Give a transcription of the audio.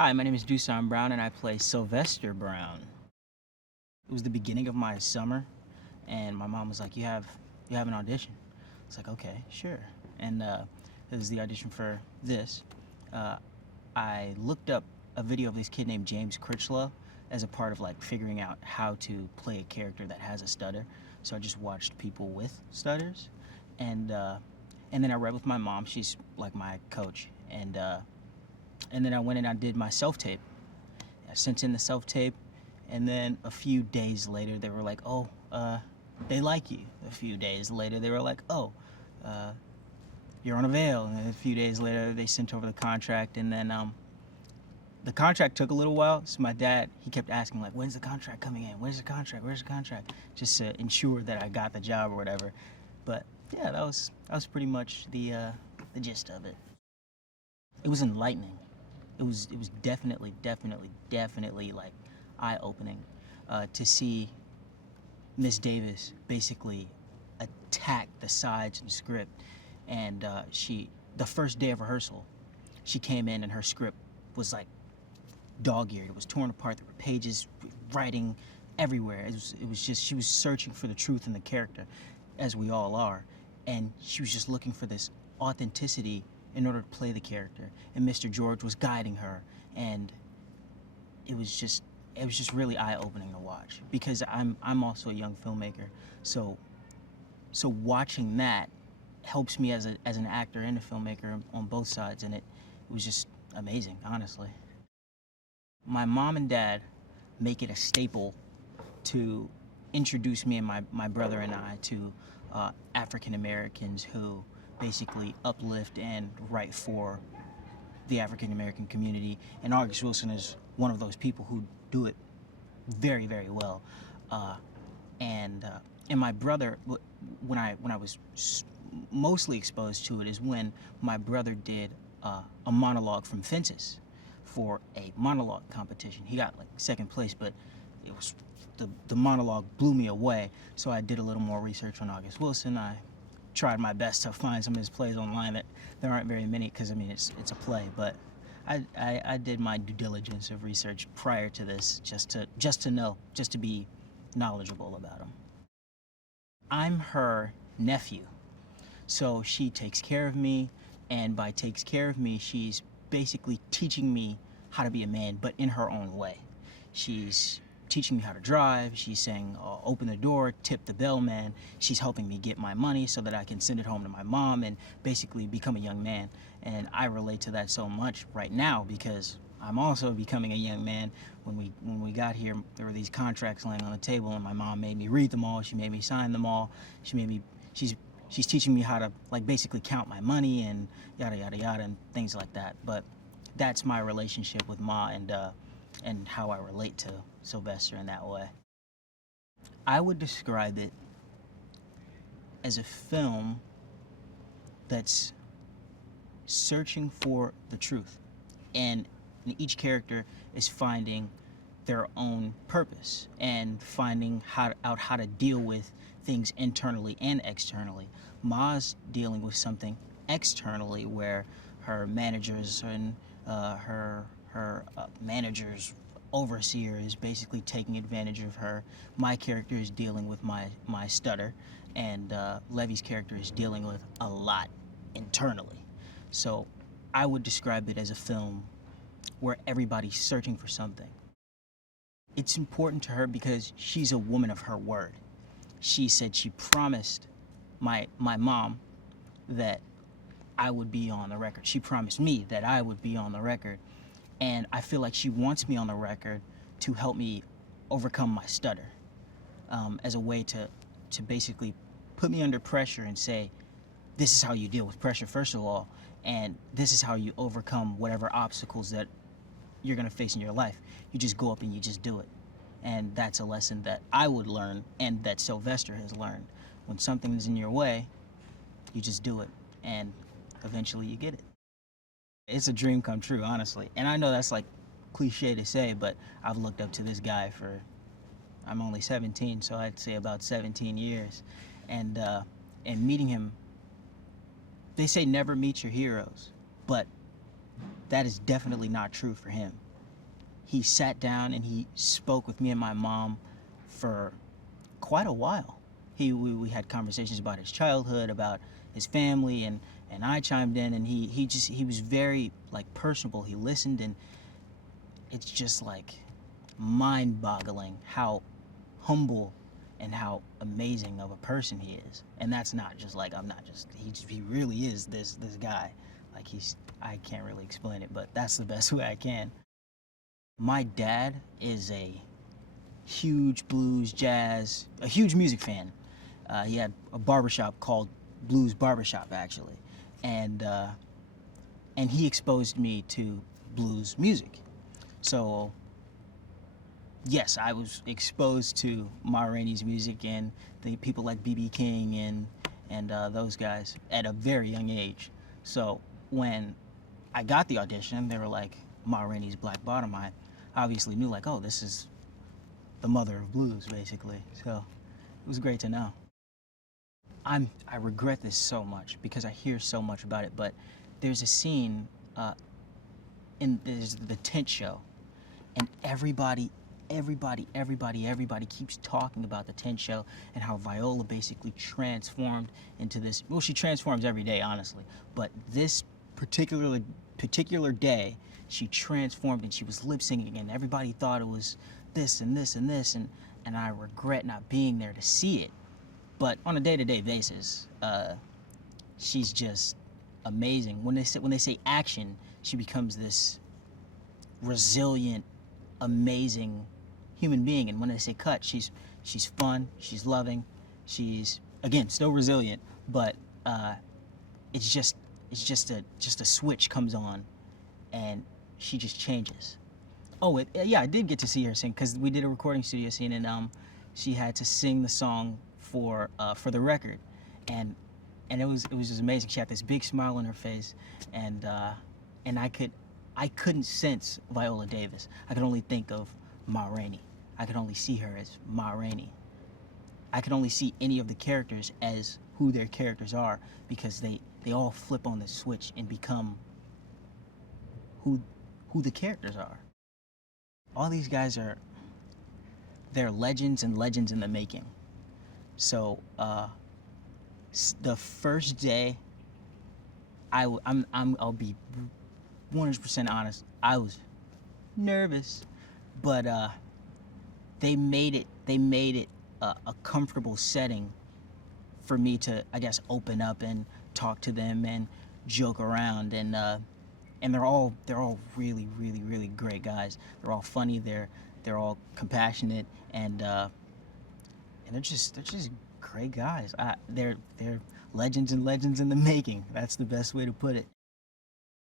Hi, my name is Dusan Brown and I play Sylvester Brown. It was the beginning of my summer and my mom was like, you have an audition. It's like, okay, sure. And it was the audition for this. Uh, I looked up a video of this kid named James Critchlow as a part of like figuring out how to play a character that has a stutter. So I just watched people with stutters, and uh, and then I read with my mom. She's like my coach, and then I went and I did my self tape. I sent in the self tape, and then a few days later they were like, "Oh, they like you." A few days later they were like, "Oh, uh, you're on a veil." And a few days later they sent over the contract, and then the contract took a little while. So my dad, he kept asking like, "When's the contract coming in? Where's the contract? Where's the contract?" Just to ensure that I got the job or whatever. But yeah, that was pretty much the gist of it. It was enlightening. It was definitely like eye opening to see Miss Davis basically attack the sides and script, and she the first day of rehearsal, she came in and her script was like dog-eared. It was torn apart. There were pages, writing everywhere. It was just she was searching for the truth in the character, as we all are, and she was just looking for this authenticity in order to play the character. And Mr. George was guiding her, and it was just it was just really eye-opening to watch because I'm also a young filmmaker, so watching that helps me as an actor and a filmmaker on both sides, and it was just amazing, honestly. My mom and dad make it a staple to introduce me and my brother and I to African Americans who basically uplift and write for the African American community. And August Wilson is one of those people who do it very, very well. Uh, and my brother, when I was mostly exposed to it is when my brother did a monologue from Fences for a monologue competition. He got like second place, but it was the monologue blew me away. So I did a little more research on August Wilson. I tried my best to find some of his plays online. That there aren't very many because I mean it's a play, but I did my due diligence of research prior to this just to know, just to be knowledgeable about him. I'm her nephew, so she takes care of me, and by takes care of me, she's basically teaching me how to be a man, but in her own way. She's teaching me how to drive. She's saying, open the door, tip the bellman. She's helping me get my money so that I can send it home to my mom and basically become a young man. And I relate to that so much right now because I'm also becoming a young man. When we got here, there were these contracts laying on the table, and my mom made me read them all. She made me sign them all. She made me. She's teaching me how to like basically count my money and yada yada yada and things like that. But that's my relationship with Ma, and how I relate to Sylvester in that way. I would describe it as a film that's searching for the truth, and each character is finding their own purpose and finding out how to deal with things internally and externally. Ma's dealing with something externally where her managers and her manager's overseer is basically taking advantage of her. My character is dealing with my stutter, and Levy's character is dealing with a lot internally. So I would describe it as a film where everybody's searching for something. It's important to her because she's a woman of her word. She said she promised my mom that I would be on the record. She promised me that I would be on the record. And I feel like she wants me on the record to help me overcome my stutter, as a way to basically put me under pressure and say, this is how you deal with pressure, first of all, and this is how you overcome whatever obstacles that you're going to face in your life. You just go up and you just do it. And that's a lesson that I would learn and that Sylvester has learned. When something is in your way, you just do it, and eventually you get it. It's a dream come true, honestly. And I know that's like cliche to say, but I've looked up to this guy for, I'm only 17, so I'd say about 17 years. And meeting him, they say never meet your heroes, but that is definitely not true for him. he sat down and he spoke with me and my mom for quite a while. We had conversations about his childhood, about his family, and I chimed in, and he was very like personable. He listened, and it's just like mind-boggling how humble and how amazing of a person he is. And that's not just like, I'm not just, he really is this guy. Like I can't really explain it, but that's the best way I can. My dad is a huge blues, jazz, a huge music fan. He had a barbershop called Blues Barbershop, actually, and he exposed me to blues music. So yes, I was exposed to Ma Rainey's music and the people like B.B. King and those guys at a very young age. So when I got the audition, they were like, Ma Rainey's Black Bottom. I obviously knew, like, oh, this is the mother of blues, basically. So it was great to know. I regret this so much because I hear so much about it, but there's a scene there's the tent show, and everybody keeps talking about the tent show and how Viola basically transformed into this. Well, she transforms every day, honestly, but this particular day, she transformed and she was lip syncing, and everybody thought it was this and this and this, and I regret not being there to see it. But on a day-to-day basis, she's just amazing. When they say action, she becomes this resilient, amazing human being. And when they say cut, she's fun, she's loving, she's, again, still resilient, but it's just a switch comes on, and she just changes. Oh, yeah, I did get to see her sing because we did a recording studio scene, and she had to sing the song for the record, and it was just amazing. She had this big smile on her face, and I couldn't sense Viola Davis. I could only think of Ma Rainey. I could only see her as Ma Rainey. I could only see any of the characters as who their characters are, because they all flip on the switch and become who the characters are. All these guys they're legends and legends in the making. So the first day, I'll be 100% honest, I was nervous, but they made it a comfortable setting for me to, I guess, open up and talk to them and joke around, and they're all really, really, really great guys. They're all funny. They're all compassionate, and they're just great guys. They're legends and legends in the making. That's the best way to put it.